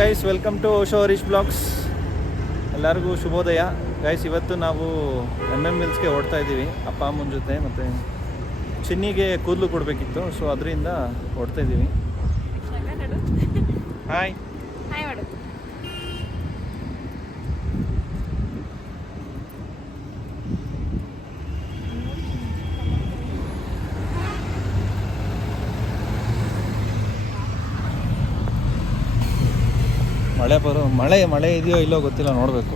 Guys, welcome to Osho Harish blogs. ಎಲ್ಲರಿಗೂ ಶುಭೋದಯ guys. ಇವತ್ತು ನಾವು MM ಮಿಲ್ಸ್ಗೆ ಓಡ್ತಾ ಇದ್ದೀವಿ ಅಪ್ಪ ಅಮ್ಮನ ಜೊತೆ. ಮತ್ತು ಚಿನ್ನಿಗೆ ಕೂದಲು ಕೊಡಬೇಕಿತ್ತು, ಸೊ ಅದರಿಂದ ಓಡ್ತಾ ಇದ್ದೀವಿ. ಹಾಯ್ ಹಾಯ್ ಮಾಡು. ಮಳೆ ಇದೆಯೋ ಇಲ್ಲೋ ಗೊತ್ತಿಲ್ಲ, ನೋಡಬೇಕು.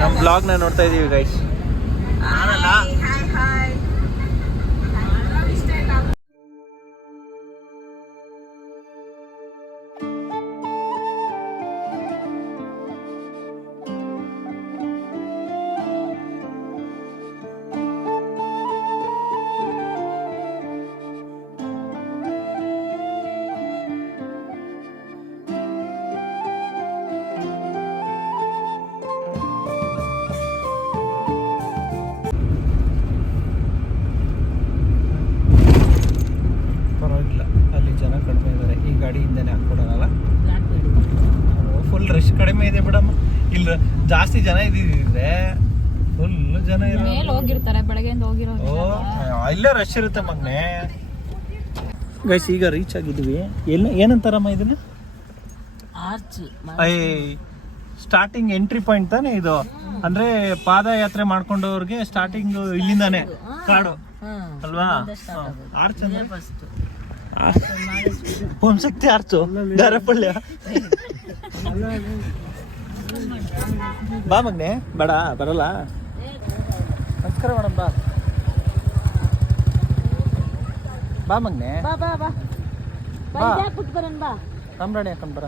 ನಮ್ಮ ಬ್ಲಾಗ್ನ ನೋಡ್ತಾ ಇದ್ದೀವಿ ಗೈಸ್. ಗಾಡಿಯಿಂದನೇ ಹಾಕ್ಕೊಡೋಣ. ಫುಲ್ ರಶ್ ಕಡಿಮೆ ಇದೆ ಬಿಡಮ್ಮ. ಇಲ್ಲ ಜಾಸ್ತಿ ಜನ ಇದ್ದಿದ್ರೆ ಫುಲ್ ಜನ ಹೋಗಿರ್ತಾರೆ, ಬೆಳಗ್ಗೆಯಿಂದ ಹೋಗಿರೋ. ಇಲ್ಲೇ ರಶ್ ಇರುತ್ತೆ ಮಗ್ನೆ. ಗೈಸ್, ಈಗ ರೀಚ್ ಆಗಿದ್ವಿ. ಏನಂತಾರಮ್ಮ ಇದನ್ನ? ಸ್ಟಾರ್ಟಿಂಗ್ ಎಂಟ್ರಿ ಪಾಯಿಂಟ್ ತಾನೇ ಇದು. ಅಂದ್ರೆ ಪಾದಯಾತ್ರೆ ಮಾಡ್ಕೊಂಡವ್ರಿಗೆ ಸ್ಟಾರ್ಟಿಂಗ್ ಇಲ್ಲಿಂದಾನೆ ಕಾಡು ಅಲ್ವಾ? ಆರ್ಚ್ ಅಂದ್ರೆ ಓಂ ಶಕ್ತಿ ಆರ್ಚು ದಾರಪಳ್ಯ. ಬಾ ಮಗ್ನೆ. ಬೇಡ, ಬರಲ್ಲ. ನಮಸ್ಕಾರ ಮೇಡಮ್. ಬಾ ಮಗ್ನೆ. ಕಂಬ್ರಾಣಿ ಹಾಕೊಂಡ್ ಬರ.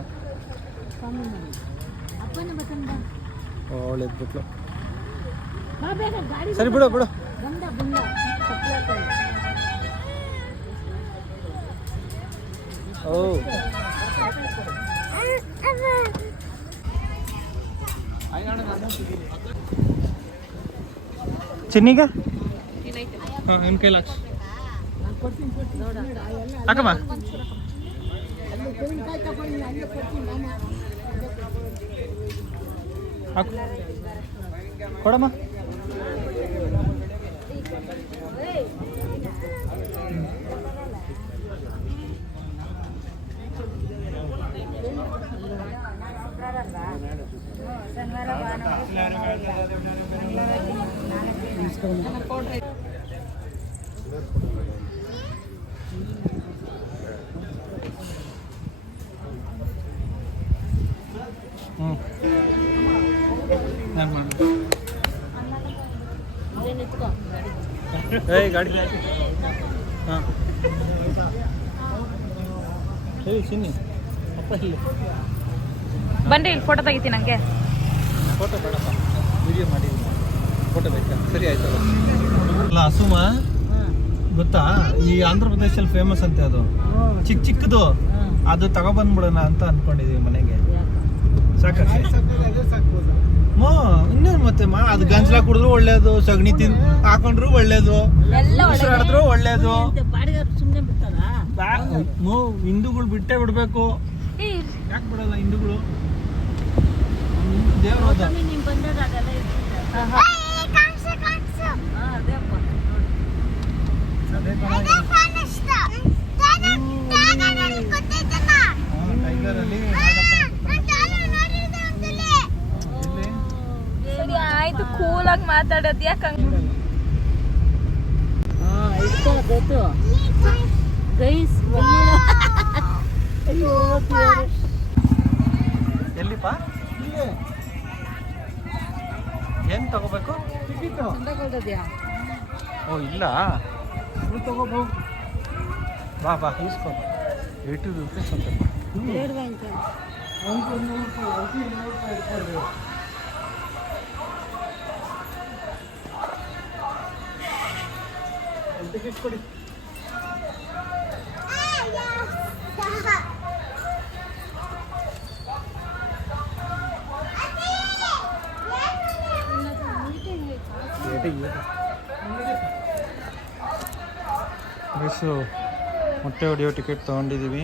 ಒಳ್ಳೆದ್ಬಿಟ್ಲು. ಸರಿ ಬಿಡು ಬಿಡು. ಓ ಚಿನ್ನಿಗ ನಿಮ್ಮ ಕೈ ಲಕ್ಷ ಹಾಕಮ್ಮ. ಹಾಕು ಕೊಡಮ್ಮ. ಗಾಡಿ ಹಾಂ ಹೇಳಿ ಚಿನ್ನಿ. ಅಪ್ಪ ಇಲ್ಲಿ ಬನ್ರಿ, ಇಲ್ಲಿ ಫೋಟೋ ತೆಗಿತೀನಿ. ನನಗೆ ಫೋಟೋ ಬೇಡಪ್ಪ, ವಿಡಿಯೋ ಮಾಡಿ. ಫೋಟೋ ಬೇಕಾ? ಸರಿ ಆಯ್ತು. ಅಲ್ಲ ಹಸುಮ ಗೊತ್ತಾ? ಈ ಆಂಧ್ರ ಪ್ರದೇಶಲ್ಲಿ ಫೇಮಸ್ ಅಂತೆ ಅದು. ಚಿಕ್ಕದು ಅದು ತಗೊಬಂದ್ಬಿಡೋಣ ಅಂತ ಅನ್ಕೊಂಡಿದೀವಿ ಮನೆಗೆ. ಸಾಕಷ್ಟೇ. ಇನ್ನೇನು ಮತ್ತೆ ಅದು ಗಂಜಲ ಕುಡಿದ್ರು ಒಳ್ಳೇದು, ಸಗಣಿ ಹಾಕೊಂಡ್ರು ಒಳ್ಳೇದು, ಉಸಿರಾಡಿದ್ರು ಒಳ್ಳೇದು. ಹಿಂದೂಗಳು ಬಿಟ್ಟೇ ಬಿಡ್ಬೇಕು. ಯಾಕೆ ಬಿಡಲ್ಲ ಹಿಂದೂಗಳು? ದೇವ್ರ ಆಯ್ತು, ಕೂಲ್ ಆಗಿ ಮಾತಾಡೋದು. ಯಾಕಂಗ ಎಲ್ಲಿಪ್ಪ? ಏನ್ ತಗೋಬೇಕು? ಓ ಇಲ್ಲ, ತಗೋಬೋ. ಬಾ ಬಾ, ಇಸ್ಕೋ. 80 ರೂಪೀಸ್ ಅಂತ. ಟಿಕೆಟ್ ಕೊಡಿ. ಹೆಸರು ಮೊಟ್ಟೆ ಹೊಡೆಯೋ ಟಿಕೆಟ್ ತೊಗೊಂಡಿದ್ದೀವಿ.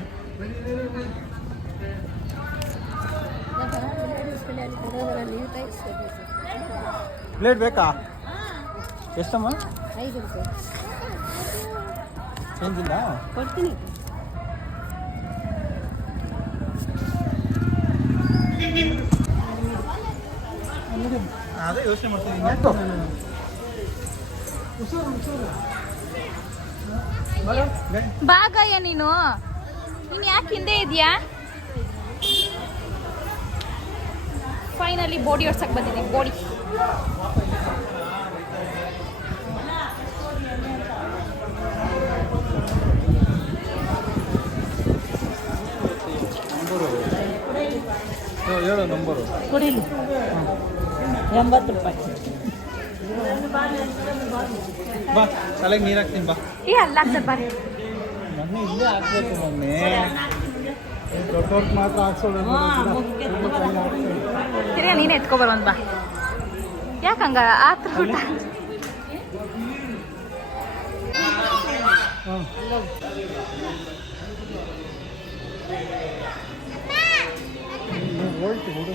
ಪ್ಲೇಟ್ ಬೇಕಾ? ಎಷ್ಟಮ್ಮ? 5 ರೂಪಾಯಿ ಚೇಂಜ್ ಇಲ್ಲ? ಕೊಡ್ತೀನಿ. ಅದೇ ಯೋಚನೆ ಮಾಡ್ತೀನಿ. ಬಾಗಯ್ಯ ನೀನು ಯಾಕೆ ಹಿಂದೆ ಇದೆಯಾ? ಫೈನಲಿ ಬೋಡಿ ಓಡ್ಸಕ್ ಬಂದಿದ್ದೀನಿ. ಬೋಡಿ ಹೇಳು ನಂಬರು. ಕೊಡಿಲಿ 80 ರೂಪಾಯಿ. ಬಾ ತಲೆಗೆ ನೀರು ಹಾಕ್ತೀನಿ ಬಾ. ಅಲ್ಲ ಆಗ್ತದೆ ಬಾರಿ. ಮೊನ್ನೆ ಇಲ್ಲೇ ಹಾಕ್ಬೇಕು. ಮೊನ್ನೆ ದೊಡ್ಡವ್ರಿಗೆ ಮಾತ್ರ ಹಾಕ್ಸೋಳು. ತಿರ್ಗಾ ನೀನೇ ಎತ್ಕೊಬಾರ ಒಂದು ಬಾ. ಯಾಕಂಗ ಆತ್ರ ಊಟ ಹೋಯ್ತು ಹುಡು.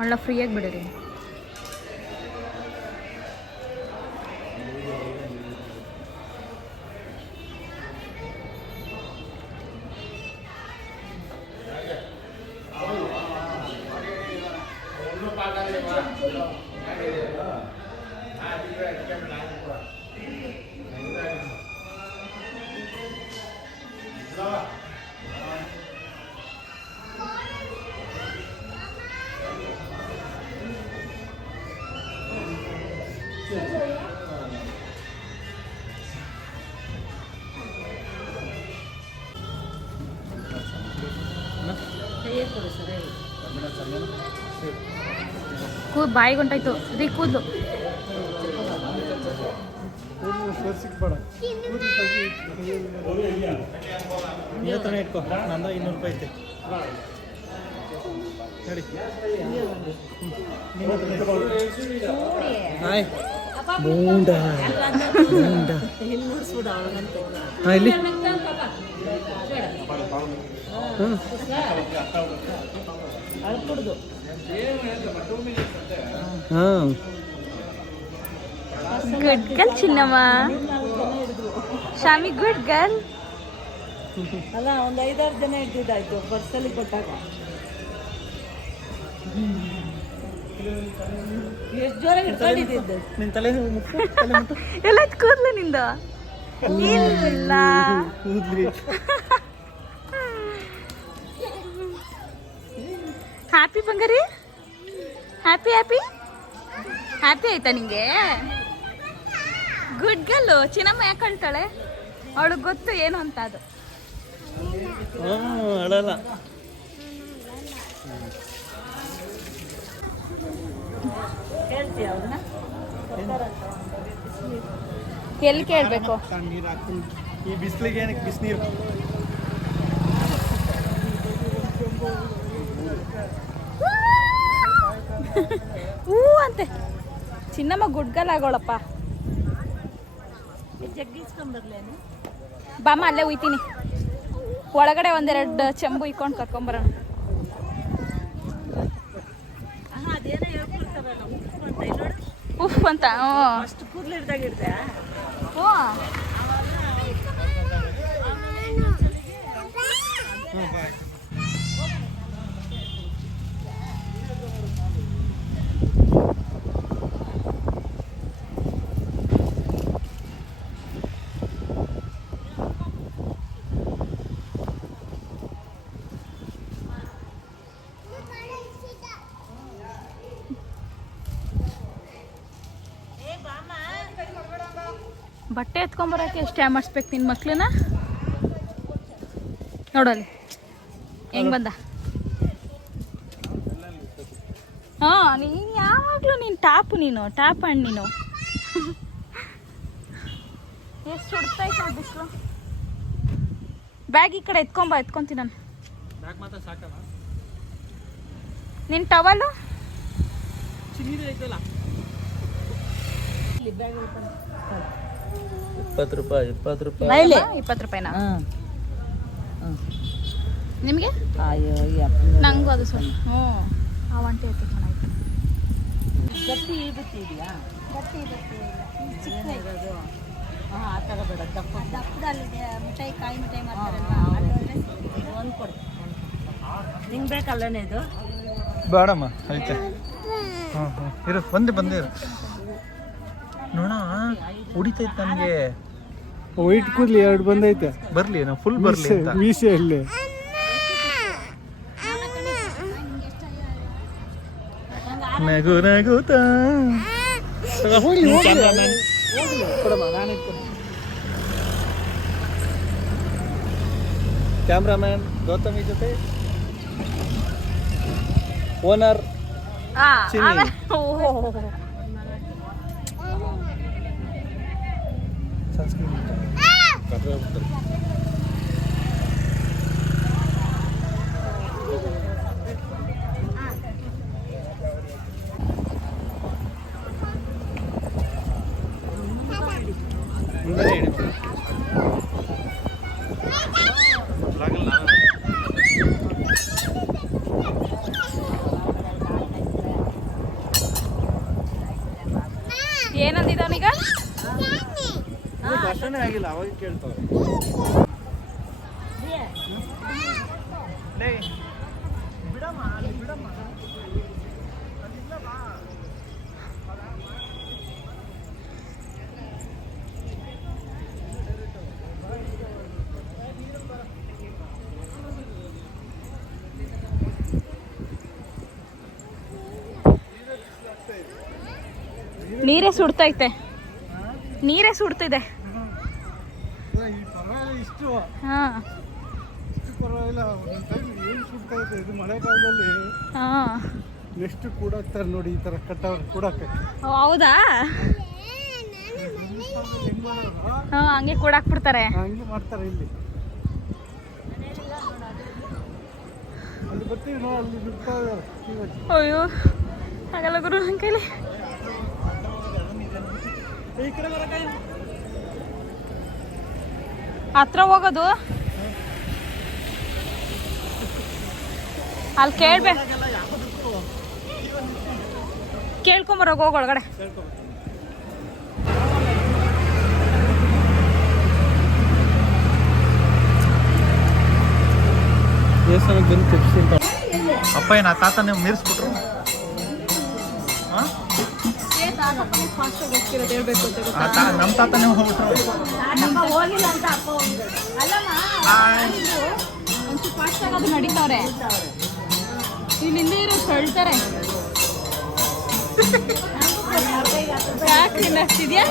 ಒಳ್ಳೆ ಫ್ರೀಯಾಗಿ ಬಿಡಿರಿ. ಬಾಯಿಗೆ ಹೊಂಟಾಯ್ತು ರೀ ಕೂದಲು. ಇವತ್ತನೇ ಇಟ್ಕೋ. ನಂದ 200 ರೂಪಾಯಿ ಐತೆ ಹೇಳಿ. ಬೂಂಡ ಇಲ್ಲಿ ಹಾಂ. ಗುಡ್ ಗರ್ಲ್ ಚಿನ್ನಮ್ಮ. Shami good girl. ಅಲ್ಲ ಒಂದು 5-6 ಜನ ಇದ್ದಿದ್ದಾಯ್ತು ಬಸ್ಸಲ್ಲಿ ಕೊಟ್ಟಾಗ. ಎಷ್ಟು ಜೋರಾಗಿ ಇಟ್ಕೊಂಡಿದ್ದು. ನಿನ್ನ ತಲೆ ಮುಟ್ಟು. ಎಲ್ಲ ಕೂದ್ಲು ನಿಂದ ಇಲ್ಲ. ಕೂದ್ಲಿ ಹ್ಯಾಪಿ ಬಂಗಾರಿ. ಹ್ಯಾಪಿ ಹ್ಯಾಪಿ ಹ್ಯಾಪಿ ಆಯ್ತಾ ನಿಂಗೆ? Good girl. ಚಿನ್ನಮ್ಮ ಯಾಕೆ ಅಂತಾಳೆ? ಅವಳಿಗೆ ಗೊತ್ತು ಏನು ಅಂತ ಅದು. ಅಳಲ್ಲ. ಹೇಳ್ತೀಯ ಅವ್ರನ್ನ? ಎಲ್ಲಿ ಕೇಳಬೇಕು? ನೀರು ಹಾಕ್ತೀನಿ. ಈ ಬಿಸಿಲಿಗೆ ಏನಕ್ಕೆ ಬಿಸಿನೀರು? ಹೂ ಅಂತೆ. ಚಿನ್ನಮ್ಮ ಗುಡ್ಗಲ್ ಆಗೋಳಪ್ಪ. ಜಗ್ಗಿಸ್ಕೊಂಬರ್ಲೇನು? ಬಾಮ ಅಲ್ಲೇ ಉಯ್ತೀನಿ. ಒಳಗಡೆ ಒಂದೆರಡು ಚೆಂಬು ಇಕ್ಕೊಂಡು ಕರ್ಕೊಂಬರೋಣ. ಅದೇನೋ ಹೇಳ್ಕೊಡ್ತಾರಲ್ಲ ಉಪ್ಪು ಅಂತ ನೋಡಿ. ಉಫ್ ಅಂತ. ಅಷ್ಟು ಕೂದಲು ಹಿಡ್ದಾಗಿಡ್ದೆ. ಹ್ಞೂ. ಬಟ್ಟೆ ಎತ್ಕೊಂಬರಕ್ಕೆ ಎಷ್ಟು ಟೈಮ್ ಮಾಡಿಸ್ಬೇಕು ನಿನ್ನ ಮಕ್ಳನ್ನ? ನೋಡಲ್ಲಿ ಹೆಂಗ್ ಬಂದ. ಹಾ ನೀನ್ ಯಾವಾಗ್ಲೂ ನೀನ್ ಟಾಪ್ ಹಣ್ಣು ನೀನು. ಎಷ್ಟು ಸುಡ್ತೈತೆ ನೋಡಿ ಬಿಸಿಲು. ಬ್ಯಾಗ್ ಈ ಕಡೆ ಎತ್ಕೊಂತೀನಿ ನಾನು. ನಿನ್ ಟವಲು 20 ರೂಪಾಯಿ 20 ರೂಪಾಯಿ. 20 ರೂಪಾಯಿನಾ ನಿಮಗೆ? ಅಯ್ಯೋ ನಂಗೂ ಅದು ಸ್ವಲ್ಪ ಅವಂಟೆ ಐತೆ ಚೆನ್ನಾಗಿತ್ತು. ಗಟ್ಟಿ ಇದೆಯಾ? ಗಟ್ಟಿ ಚಿಕ್ಕದು ಆ ಥರ ಬೇಡ, ದಪ್ಪದಲ್ಲಿ ಮಿಠಾಯಿ ಕಾಯಿ ಮಿಠಾಯಿ ಮಾಡ್ತಾರಲ್ಲ ಒಂದು ಕೊಡಿ. ನಿಂಗೆ ಬೇಕಲ್ಲನೇ ಇದು? ಬೇಡಮ್ಮ ಐತೆ. ಇರು ಬಂದೇ ಇರು. ನೋಡ ಹೊಡಿತೈತೆ ನನಗೆ. ವೈಟ್ ಕೂದಲು 2 ಬಂದೈತೆ. ಬರ್ಲಿ ನಾವು ಫುಲ್ ಬರ್ಲಿ ಅಂತ. ಮೀಸೆಯಲ್ಲಿ ನಗು ನಗುತ್ತಾ ಕ್ಯಾಮ್ರಾಮನ್ ಗೌತಮಿ ಜೊತೆ ಓನರ್ ಚಿನ್ನಿ. ಏನಂದಿದವನೀಗ? ದರ್ಶನ ಆಗಿಲ್ಲ, ಅವಾಗ ಕೇಳ್ತಾವೆ. ನೀರೇ ಸುಡ್ತೈತೆ, ನೀರೇ ಸುಡ್ತಿದೆ. ಇಷ್ಟು ಹಾ ಪರವಾಗಿಲ್ಲ. ಏನು ಸುಡ್ತಾ ಇದೆ ಇದು ಮಳೆಗಾಲದಲ್ಲಿ. ಹಾ ಎಷ್ಟು ಕೂಡಾಕ್ತಾರೆ ನೋಡಿ, ಈ ಥರ ಕಟ್ಟವ್ರು ಕೂಡಕ್ಕೆ. ಹೌದಾ? ಹಾ ಹಂಗೆ ಕೂಡಾಕ್ಬಿಡ್ತಾರೆ. ಹಂಗೆ ಮಾಡ್ತಾರೆ ಇಲ್ಲಿ. ಅಲ್ಲಿ ಬರ್ತೀವಿ ನಾವು, ಅಲ್ಲಿ ಬಿಡ್ತಾ ಇದ್ದಾರೆ. ಅಯ್ಯೋ ಹಾಗಲ್ಲ ಗುರು ನನ್ನ ಕೈಲಿ. ಹತ್ರ ಹೋಗೋದು ಅಲ್ಲಿ ಕೇಳ್ಕೊಂಬರೋಗ ಹೋಗ ಒಳಗಡೆ. ದೇವಸ್ಥಾನಕ್ಕೆ ಬಂದು ತೆಪ್ಸಿ ಅಂತ ಅಪ್ಪ ಏನು ಆ ತಾತ ನೀವು ಮೀರಿಸ್ಬಿಟ್ರು. ನಮ್ಮ ತಾತ ನೀವು ಹೋಗ್ಬಿಟ್ರು. ಒಂಚೂರು ಫಾಸ್ಟ್ ಆಗೋದು ನಡೀತಾವ್ರೆ. ಇಲ್ಲಿಂದ ಇರೋ ತಳ್ತಾರೆ. ಯಾಕೆ ಆಗ್ತಿದ್ಯಾ?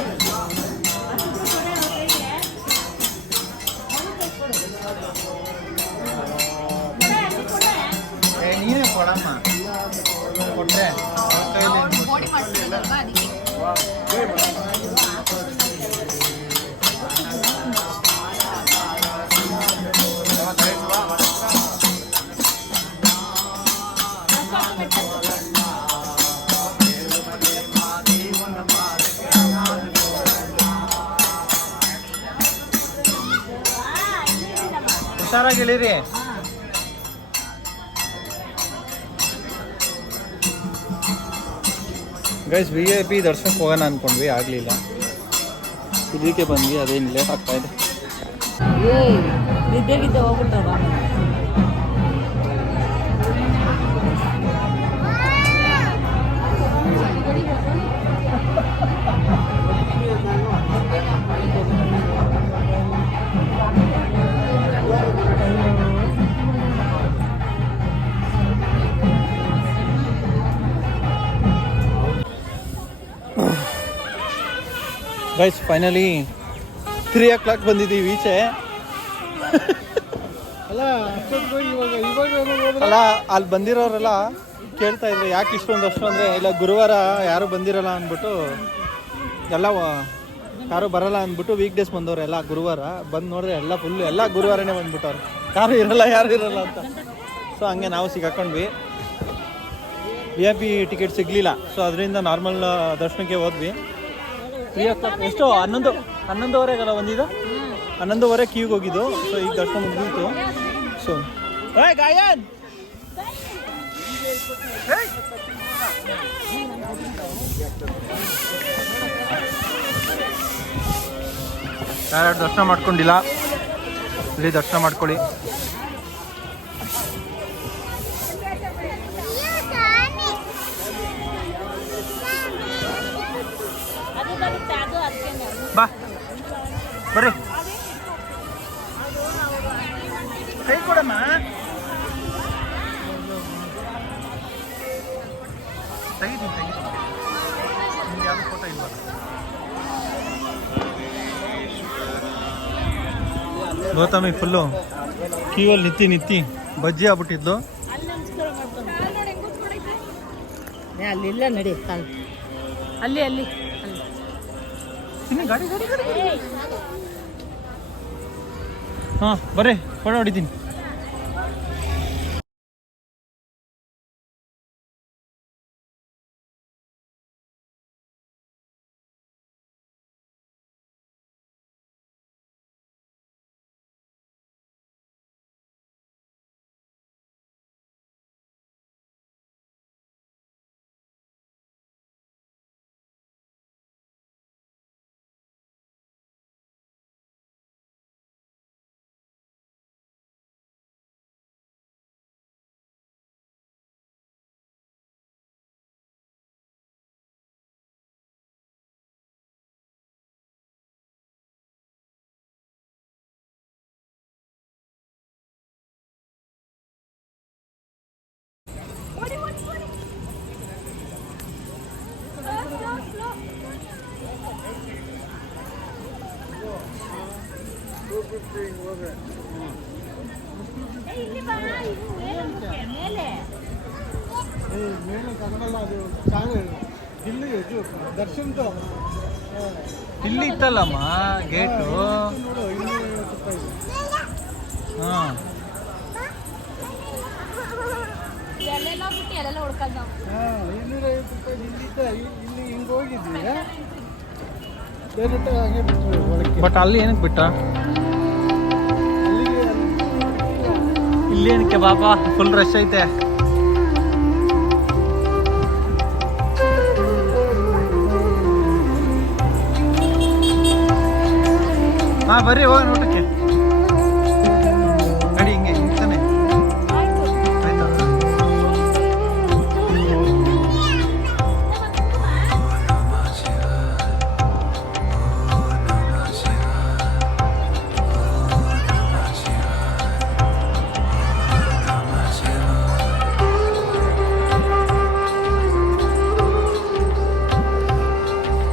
ನೀನೇ ಕೊಡಮ್ಮ ಕೊಟ್ಟರೆ ಹುಷಾರಾಗಿ ಇಳಿರಿ. ಗೈಸ್ VIP ದರ್ಶನಕ್ಕೆ ಹೋಗೋಣ ಅಂದ್ಕೊಂಡ್ವಿ, ಆಗಲಿಲ್ಲ. ಇದಕ್ಕೆ ಬಂದ್ವಿ, ಅದೇನು ಲೇಟ್ ಆಗ್ತಾ ಇದೆ. ನಿದ್ದೆಗಿದ್ದೆ ಹೋಗ್ಬಿಟ್ರವ. ಗೈಸ್ ಫೈನಲಿ 3 o'clock ಬಂದಿದ್ದೀವಿ ಈಚೆ. ಅಲ್ಲ ಅಷ್ಟೊತ್ತಿಗೆ ಇವಾಗ ಅಲ್ಲ ಅಲ್ಲಿ ಬಂದಿರೋರೆಲ್ಲ ಕೇಳ್ತಾ ಇದ್ರು ಯಾಕೆ ಇಷ್ಟೊಂದು ಅಷ್ಟು ಅಂದರೆ ಇಲ್ಲ ಗುರುವಾರ ಯಾರು ಬಂದಿರಲ್ಲ ಅಂದ್ಬಿಟ್ಟು ಎಲ್ಲ ಯಾರು ಬರಲ್ಲ ಅಂದ್ಬಿಟ್ಟು ವೀಕ್ ಡೇಸ್ ಬಂದವ್ರು ಎಲ್ಲ ಗುರುವಾರ ಬಂದು ನೋಡಿದ್ರೆ ಎಲ್ಲ ಫುಲ್ಲು ಎಲ್ಲ ಗುರುವಾರನೇ ಬಂದ್ಬಿಟ್ಟವ್ರು ಯಾರು ಇರಲ್ಲ ಅಂತ. ಸೊ ಹಂಗೆ ನಾವು ಸಿಗಾಕೊಂಡ್ವಿ. VIP ಟಿಕೆಟ್ ಸಿಗಲಿಲ್ಲ. ಸೊ ಅದರಿಂದ ನಾರ್ಮಲ್ ದರ್ಶನಕ್ಕೆ ಹೋದ್ವಿ. 3 o'clock ಎಷ್ಟು 11:30 ಬಂದಿದ್ದು 11:30 ಕ್ಯೂಗೆ ಹೋಗಿದ್ದು. ಸೊ ಈಗ ದರ್ಶನ ಮುಗಿದಿತ್ತು. ಸೊ ಗಾಯನ್ ಯಾರು ದರ್ಶನ ಮಾಡ್ಕೊಂಡಿಲ್ಲ ಇಲ್ಲಿ ದರ್ಶನ ಮಾಡ್ಕೊಳ್ಳಿ. ಬಾ ಬರ್ರಿ ಕೈ ಕೊಡಮ್ಮ. ತೆಗಿತೀನಿ ನಿಮ್ಗೆ ಯಾವುದು ಫೋಟೋ ಇಲ್ವಾ? ಗೌತಮಿ ಫುಲ್ಲು ಕ್ಯೂವಲ್ಲಿ ನಿತ್ತಿ ಬಜ್ಜಿ ಆಗ್ಬಿಟ್ಟಿದ್ಲು. ಅಲ್ಲಿಲ್ಲ ನಡಿ ಅಲ್ಲಿ ಗಾಡಿ ಹಾಂ ಬರ್ರಿ ಫೋಟೋ ಹೊಡಿತೀನಿ. ಮೇಲೆ ಕನ್ನಡಲ್ಲ ಅದು ಚಾನಲ್ ಇಲ್ಲಿ ಇದು ದರ್ಶನ್ದು ಇಲ್ಲಿ ಇತ್ತಲ್ಲಮ್ಮ ಗೇಟು. ನೋಡು 250 ರೂಪಾಯಿ. ಹಾಂ ಎಲ್ಲೆಲ್ಲ ಬಿಟ್ಟು ಎಲ್ಲೆಲ್ಲ ಹುಡ್ಕದ್ ನಾವು. 250 ರೂಪಾಯಿ ಇಲ್ಲಿದ್ದ ಇಲ್ಲಿ ಹಿಂಗೆ ಹೋಗಿದ್ವಿ ಡೈರೆಕ್ಟ್ ಹಾಗೆ ಬಿಟ್ರು ಒಳಕ್ಕೆ. ಬಟ್ ಅಲ್ಲಿ ಏನಕ್ಕೆ ಬಿಟ್ಟ? ಅಲ್ಲಿಗೆ ಇಲ್ಲಿ ಏನಕ್ಕೆ ಬಾಬಾ ಫುಲ್ ರಶ್ ಐತೆ. ಹಾಂ ಬರ್ರಿ ಹೋಗೋಣ ಊಟಕ್ಕೆ. ಗಾಡಿ ಹಿಂಗೆ ತಾನೆ ಆಯ್ತಾ?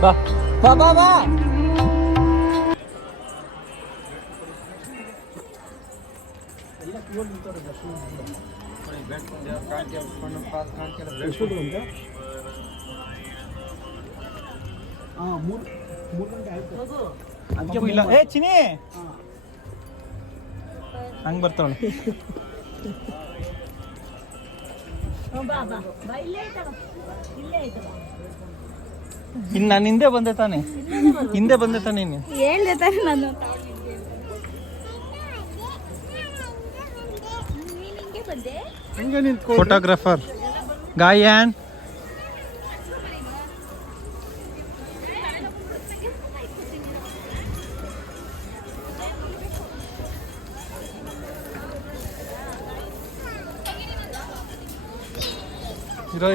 ಬಾ ಬಾ ಬಾ ಬಾ ಇಲ್ಲ. ಏ ಚಿನಿ ಹಂಗೆ ಬರ್ತಾವಳು. ಇನ್ನು ನಾನು ಹಿಂದೆ ಬಂದೆ ತಾನೆ ನೀನು ಹೇಳ್ದೆ ತಾನೆ ನಾನು. ಹಿಂಗೆ ನಿಂತ್ಕೊ. ಫೋಟೋಗ್ರಾಫರ್ ಗಾಯನ್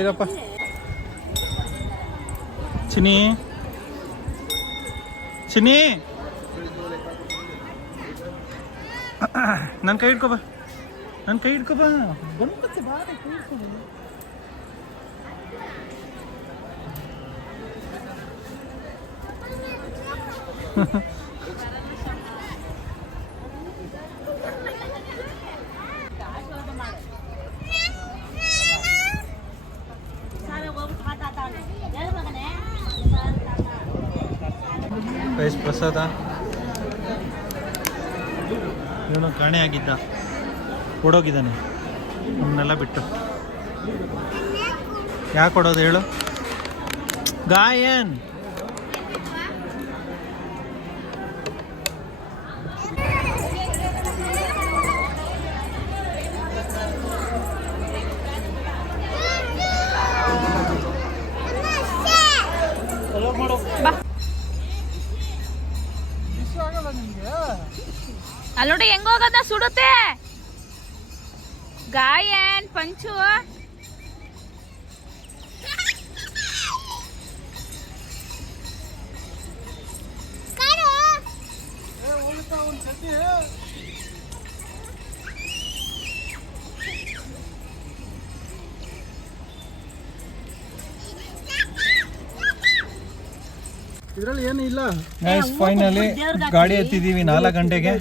ಇರಪ್ಪ. ಚಿನಿ ನನ್ನ ಕೈ ಹಿಡ್ಕೊಬ ಬಂದ್ಬಿಡುತ್ತೆ ಬಾರೆ ಕೈ ಹಿಡ್ಕೊಬ. ಗೈಸ್ ಪ್ರಸಾದ. ಇವನು ಕಾಣೆ ಆಗಿದ್ದ, ಓಡೋಗಿದ್ದಾನೆ ನಮ್ಮನ್ನೆಲ್ಲ ಬಿಟ್ಟು. ಯಾಕೆ ಕೊಡೋದು ಹೇಳು ಗಾಯನ್? ಅಲ್ಲಿ ನೋಡಿ ಹೆಂಗ್ ಹೋಗೋದ, ಸುಡುತ್ತೆ. ಗಾಯನ್ ಪಂಚು ಇದ್ರಲ್ಲಿ ಏನು ಇಲ್ಲ. ಗೈಸ್ ಫೈನಲಿ ಗಾಡಿ ಎತ್ತಿದ್ದೀವಿ 4 ಗಂಟೆಗೆ.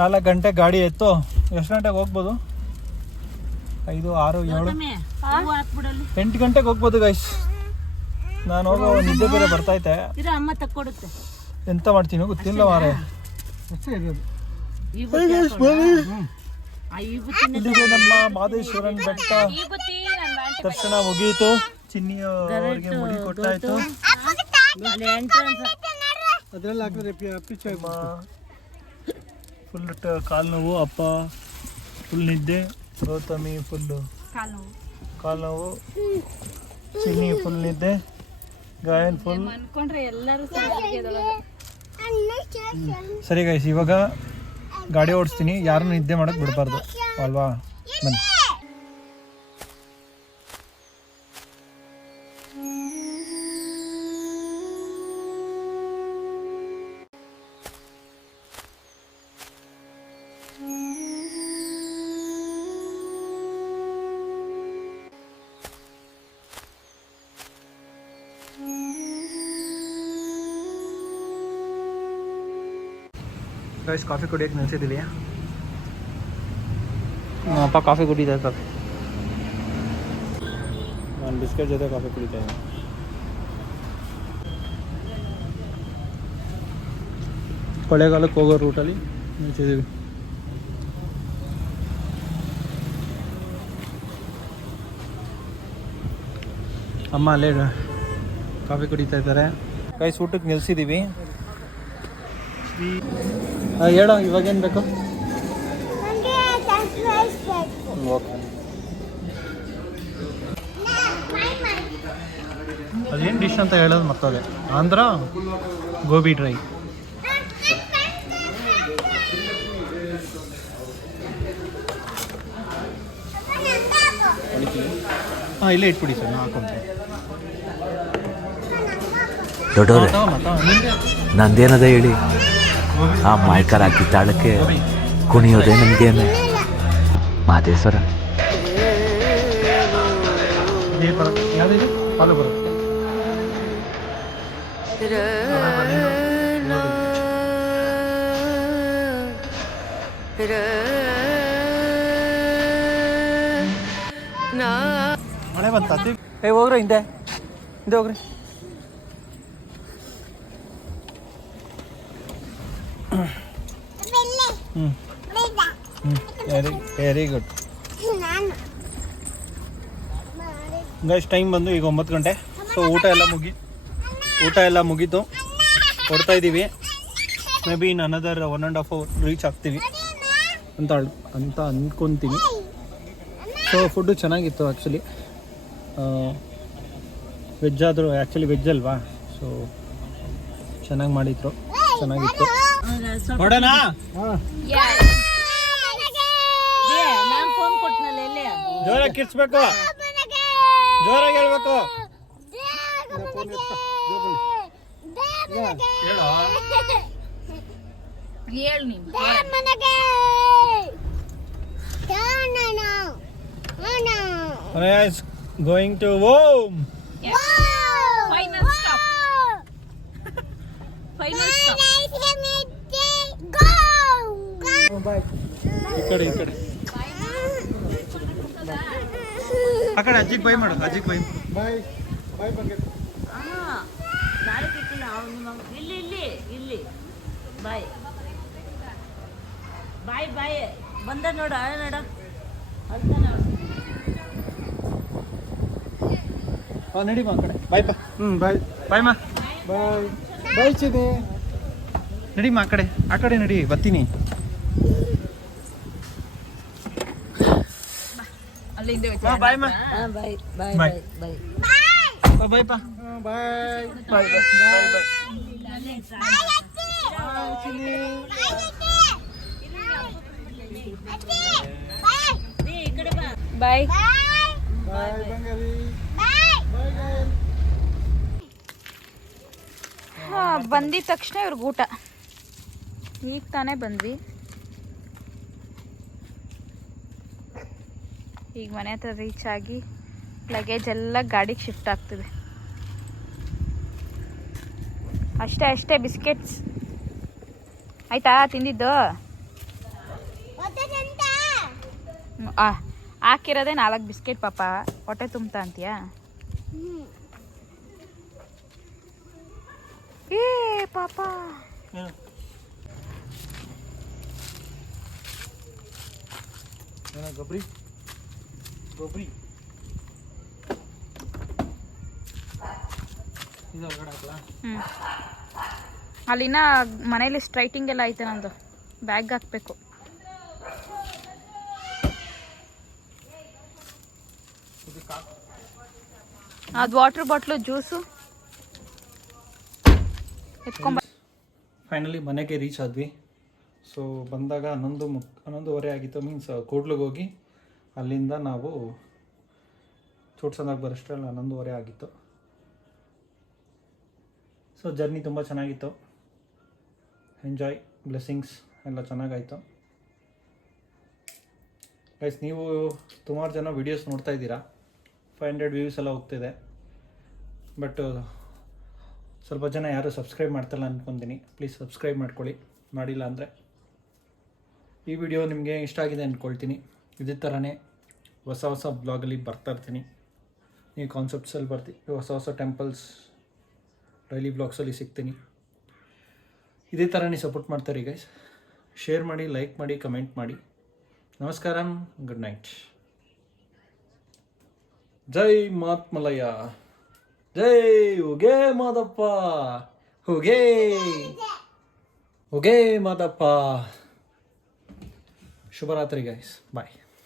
4 ಗಂಟೆ ಗಾಡಿ ಎತ್ತು ಎಷ್ಟು ಗಂಟೆಗೆ ಹೋಗ್ಬೋದು? 5, 6, 7, 8 ಗಂಟೆಗೆ ಹೋಗ್ಬೋದು ಗೈಸ್. ನಾನು ಹೋಗೋ ನಿದ್ದೆ ಬೇರೆ ಬರ್ತೈತೆ. ಅಮ್ಮ ತಕ್ಕೊಡುತ್ತೆ. ಎಂತ ಮಾಡ್ತೀನಿ ಗೊತ್ತಿಲ್ಲ ಮಾರೆ. ಅಷ್ಟೇ ಇರೋದು. ಇಲ್ಲಿಗೆ ನಮ್ಮ ಮಾದೇಶ್ವರನ್ ಬೆಟ್ಟ ದರ್ಶನ ಮುಗಿಯಿತು. ಚಿನ್ನಿಯವರಿಗೆ ಮುಡಿ ಕೊಟ್ಟಾಯ್ತು. ಅದ್ರಲ್ಲಿ ಹಾಕಿದ್ರೆ ಪಿಚ್ಚರ್ ಫುಲ್ ಕಾಲು ನೋವು, ಅಪ್ಪ ಫುಲ್ ನಿದ್ದೆ, ಗೌತಮಿ ಫುಲ್ಲು ಕಾಲು ನೋವು, ಚಿನ್ನಿ ಫುಲ್ ನಿದ್ದೆ, ಗಾಯನ್ ಫುಲ್. ಸರಿ ಗೈಸ್, ಇವಾಗ ಗಾಡಿ ಓಡಿಸ್ತೀನಿ. ಯಾರನ್ನು ನಿದ್ದೆ ಮಾಡಕ್ ಬಿಡಬಾರ್ದು ಅಲ್ವಾ? ಬನ್ನಿ. ಗೈಸ್ ಕಾಫಿ ಕುಡಿಯೋಕೆ ನಿಲ್ಸಿದ್ದೀವಿ. ಅಪ್ಪ ಕಾಫಿ ಕುಡಿತಾ ಕಾಫಿ, ನಾನು ಬಿಸ್ಕೆಟ್ ಜೊತೆ ಕಾಫಿ ಕುಡಿತಾ ಇದ್ದೀನಿ. ಕೊಳ್ಳೇಗಾಲಕ್ಕೆ ಹೋಗೋ ರೂಟಲ್ಲಿ ನಿಲ್ಸಿದ್ದೀವಿ. ಅಮ್ಮ ಅಲ್ಲೇ ಕಾಫಿ ಕುಡಿತಾ ಇದ್ದಾರೆ. ಗೈಸ್ ಊಟಕ್ಕೆ ನಿಲ್ಸಿದ್ದೀವಿ. ಹೇಳೋ ಇವಾಗೇನು ಬೇಕು? ಓಕೆ, ಅದೇನು ಡಿಶ್ ಅಂತ ಹೇಳೋದು ಮತ್ತೋದೆ. ಆಂಧ್ರ ಗೋಬಿ ಡ್ರೈ. ಹಾಂ ಇಲ್ಲೇ ಇಟ್ಬಿಡಿ ಸರ್, ನಾನು ಹಾಕೊಂತೀನಿ. ದೊಡ್ಡವ್ರೆ ನಂದೇನದ ಹೇಳಿ, ಆ ಮಾಯ್ಕರ್ ಹಾಕಿ ತಾಳಕ್ಕೆ ಕುಣಿಯೋದೇ ನಮಗೇನೆ. ಮಾದೇಶ್ವರ ಯಾವುದಿದೆ ಫಾಲೋ ಬರುತ್ತೆ. ಮಳೆ ಬಂತ? ಹೋಗ್ರಿ ಹಿಂದೆ ಹಿಂದೆ ಹೋಗ್ರಿ. Very good guys. ಟೈಮ್ ಬಂದು ಈಗ 9 ಗಂಟೆ. ಸೊ ಊಟ ಎಲ್ಲ ಮುಗೀತು, ಹೊಡ್ತಾ ಇದ್ದೀವಿ. May be in another 1.5 hour reach ಆಗ್ತೀವಿ ಅಂತ ಅಂದ್ಕೊತೀನಿ. ಸೊ ಫುಡ್ಡು ಚೆನ್ನಾಗಿತ್ತು ಆ್ಯಕ್ಚುಲಿ. ವೆಜ್ ಆದರೂ ಆ್ಯಕ್ಚುಲಿ ವೆಜ್ ಅಲ್ವಾ, ಸೊ ಚೆನ್ನಾಗಿ ಮಾಡಿದ್ರು, ಚೆನ್ನಾಗಿತ್ತು. ನೋಡೋಣ. ನಾನು ಫೋನ್ ಕೊಟ್ಟನಲ್ಲ ಎಲ್ಲಿ ಜೋರಾಗಿ ಕಿರ್ಸ್ಬೇಕು, ಜೋರಾಗಿ ಹೇಳ್ಬೇಕು. Going to home. Final stop. ಈ ಕಡೆ ಆ ಕಡೆ ಅಜ್ಜಿಗೆ ಬೈ ಮಾಡು, ಅಜ್ಜಿಗೆ ಬೈ. ಬಾಯ್ ಬಾಯ್ ಬಗ್ಗೆ ನಾಳೆ ಸಿಕ್ಕಿಲ್ಲ ಅವನು ಇಲ್ಲಿ ಇಲ್ಲಿ ಇಲ್ಲಿ ಬಾಯ್ ಬಾಯ್ ಬಾಯ್ ಬಂದ ನೋಡ ನೋಡ ಅಳ್ತಾನ ನಡಿ ಮಾ ಆ ಕಡೆ ಬಾಯ್ಪ. ಬಾಯ್ ಬಾಯ್ ಮಾ. ಬಾಯ್ ಬಾಯ್ ಚಿನಿ. ನಡಿ ಮಾ ಆ ಕಡೆ ನಡಿ ಬರ್ತೀನಿ. ಅಲ್ಲಿಂದ ಬಾಯ್ ಮಾ. ಬಾಯ್ ಬಾಯ್ ಬಾಯ್. ಬಾಯ್ ಬಾಯ್ಪ. ಬಾಯ್ ಬಾಯ್ ಬಾಯ್ ಬಾಯ್. ಬಾಯ್. ಬಾಯ್ ಬಂಗಾರಿ. ಬಾಯ್ ಗಾಯಲ್. ಬಂದಿದ ತಕ್ಷಣ ಇವ್ರಿಗೆ ಊಟ. ಈಗ ತಾನೇ ಬಂದ್ವಿ. ಈಗ ಮನೆ ಹತ್ರ ರೀಚ್ ಆಗಿ ಲಗೇಜ್ ಎಲ್ಲ ಗಾಡಿಗೆ ಶಿಫ್ಟ್ ಆಗ್ತಿದೆ. ಅಷ್ಟೇ ಬಿಸ್ಕೆಟ್ಸ್ ಆಯ್ತಾ ತಿಂದಿದ್ದು? ಹಾಕಿರೋದೇ 4 ಬಿಸ್ಕೆಟ್ ಪಾಪ. ಹೊಟ್ಟೆ ತುಂಬ್ತಾ ಅಂತೀಯಾ? ಏ ಪಾಪ ಗೊಬ್ರಿ ಇದು ಹೊರಗಡೆ ಹಾಕ್ಲಾ? ಅಲ್ಲಿನ ಮನೇಲಿ ಸ್ಟ್ರೈಟಿಂಗ್ ಎಲ್ಲ ಐತೆ ನಂದು. ಬ್ಯಾಗ್ ಹಾಕ್ಬೇಕು. ಅದು ವಾಟರ್ ಬಾಟ್ಲು ಜ್ಯೂಸು ಎತ್ಕೊಂಬ. ಫೈನಲಿ ಮನೆಗೆ ರೀಚ್ ಆದ್ವಿ. ಸೊ ಬಂದಾಗ 11:30 ಆಗಿತ್ತು. ಮೀನ್ಸ್ ಕೂಡ್ಲಿಗೆ ಹೋಗಿ ಅಲ್ಲಿಂದ ನಾವು ಚೋಟ್ಸಂದಾಗ ಬರೋಷ್ಟರಲ್ಲಿ 11:30 ಆಗಿತ್ತು. ಸೊ ಜರ್ನಿ ತುಂಬ ಚೆನ್ನಾಗಿತ್ತು. ಎಂಜಾಯ್, ಬ್ಲೆಸ್ಸಿಂಗ್ಸ್ ಎಲ್ಲ ಚೆನ್ನಾಗಾಯಿತು. ಗೈಸ್, ನೀವು ಸುಮಾರು ಜನ ವೀಡಿಯೋಸ್ ನೋಡ್ತಾ ಇದ್ದೀರಾ. 500 ವ್ಯೂಸ್ ಎಲ್ಲ ಹೋಗ್ತಿದೆ. ಬಟ್ ಸ್ವಲ್ಪ ಜನ ಯಾರೂ ಸಬ್ಸ್ಕ್ರೈಬ್ ಮಾಡ್ತಿಲ್ಲ ಅಂದ್ಕೊತೀನಿ. ಪ್ಲೀಸ್ ಸಬ್ಸ್ಕ್ರೈಬ್ ಮಾಡ್ಕೊಳ್ಳಿ, ಮಾಡಿಲ್ಲ ಅಂದರೆ. ಈ ವಿಡಿಯೋ ನಿಮಗೆ ಇಷ್ಟ ಆಗಿದೆ ಅಂದ್ಕೊಳ್ತೀನಿ. ಇದೇ ಥರನೇ ಹೊಸ ಬ್ಲಾಗಲ್ಲಿ ಬರ್ತಾ ಇರ್ತೀನಿ. ಈ ಕಾನ್ಸೆಪ್ಟ್ಸಲ್ಲಿ ಬರ್ತೀನಿ. ಹೊಸ ಟೆಂಪಲ್ಸ್ ಡೈಲಿ ಬ್ಲಾಗ್ಸಲ್ಲಿ ಸಿಗ್ತೀನಿ. ಇದೇ ಥರನೇ ಸಪೋರ್ಟ್ ಮಾಡ್ತಾರೆ ಗೈಸ್. ಶೇರ್ ಮಾಡಿ, ಲೈಕ್ ಮಾಡಿ, ಕಮೆಂಟ್ ಮಾಡಿ. ನಮಸ್ಕಾರ, ಗುಡ್ ನೈಟ್. ಜೈ ಮಾತ್ಮಲಯ, ಜೈ ಹೋಗೇ ಮಾದಪ್ಪ, ಹೋಗೇ ಮಾದಪ್ಪ. ಶುಭರಾತ್ರಿ ಗೈಸ್, ಬಾಯ್.